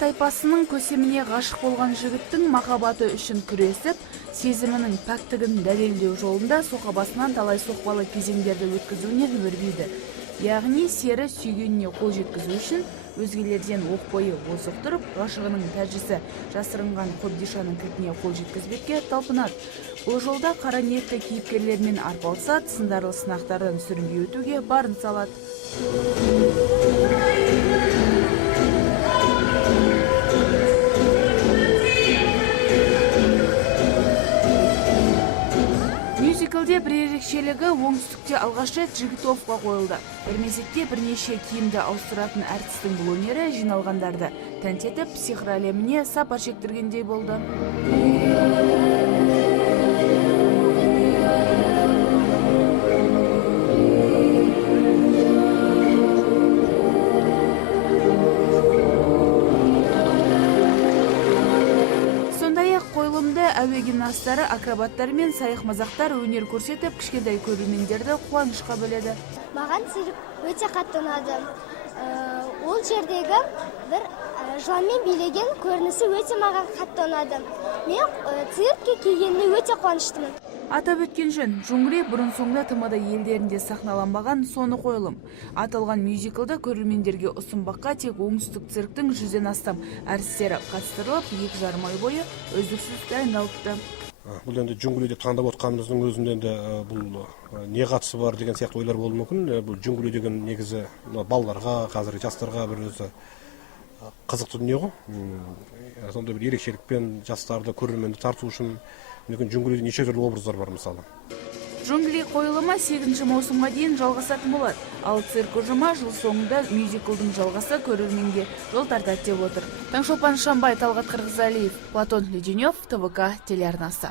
тайпасының көсеміне ғашық болған жігіттің махаббаты үшін күресіп, сезімінің пәктігін дәлелдеу жолында соқабасынан талай соқпалы кезеңдерді өткізуінен өрбиді. Яғни сері сүйгеніне қол жеткізу үшін өзгелерден оқ бойы озық тұрып, ғашығының тәжісі жасырынған Қобдишаның кілтіне қол жеткізбекке талпынады. Бұл жолда қара ниетті кейіпкерлермен арпалысады, сындарлы сынақтардан сүрінбей өтуге барын салады. Мюзиклде бір ерекшелігі оңтүстікте алғаш рет Жігітовқа қойылды. Бір мезетте бірнеше киімді ауыстыратын әртістің бұл өнері жиналғандарды тәнті етіп, сихыр әлеміне сапар шектіргендей болды. Қойылымда әуе гимнасттары, акробаттар мен сайық мазақтар өнер көрсетіп, кішкентай көрермендерді қуанышқа бөледі. Маған цирк өте қатты ұнады. Ол жердегі бір жыланмен билеген көрінісі өте маған қатты ұнады. Мен циркке келгеніне өте қуаныштымын. Атап өткен жөн, Джунгли бұрын-соңды ТМД елдерінде сахналанбаған соны қойылым. Аталған мюзиклді көрермендерге ұсынбаққа тек оңтүстік цирктің 100-ден астам әртістері қатыстырылып, 2,5 ай бойы үздіксіз дайындалыпты. Бұл енді Джунгли деп таңдап отқанымыздың өзінде де бұл не қатысы бар деген сияқты ойлар болуы мүмкін. Бұл Джунгли деген негізі балаларға, қазіргі жастарға бір өзі қызықты дүние ғой. Сондай бір ерекшелікпен жастарды, көрерменді тарту үшін Джунглиде неше түрлі образдар бар мысалы. Джунгли қойылымы 8 маусымға дейін жалғасатын болады. Ал цирк ұжымы жыл соңында мюзиклдің жалғасы көрерменге жол тартады деп отыр. Таңшолпан Шамбай, Талғат Қырғызалиев, Платон Леденев, ТВК телеарнасы.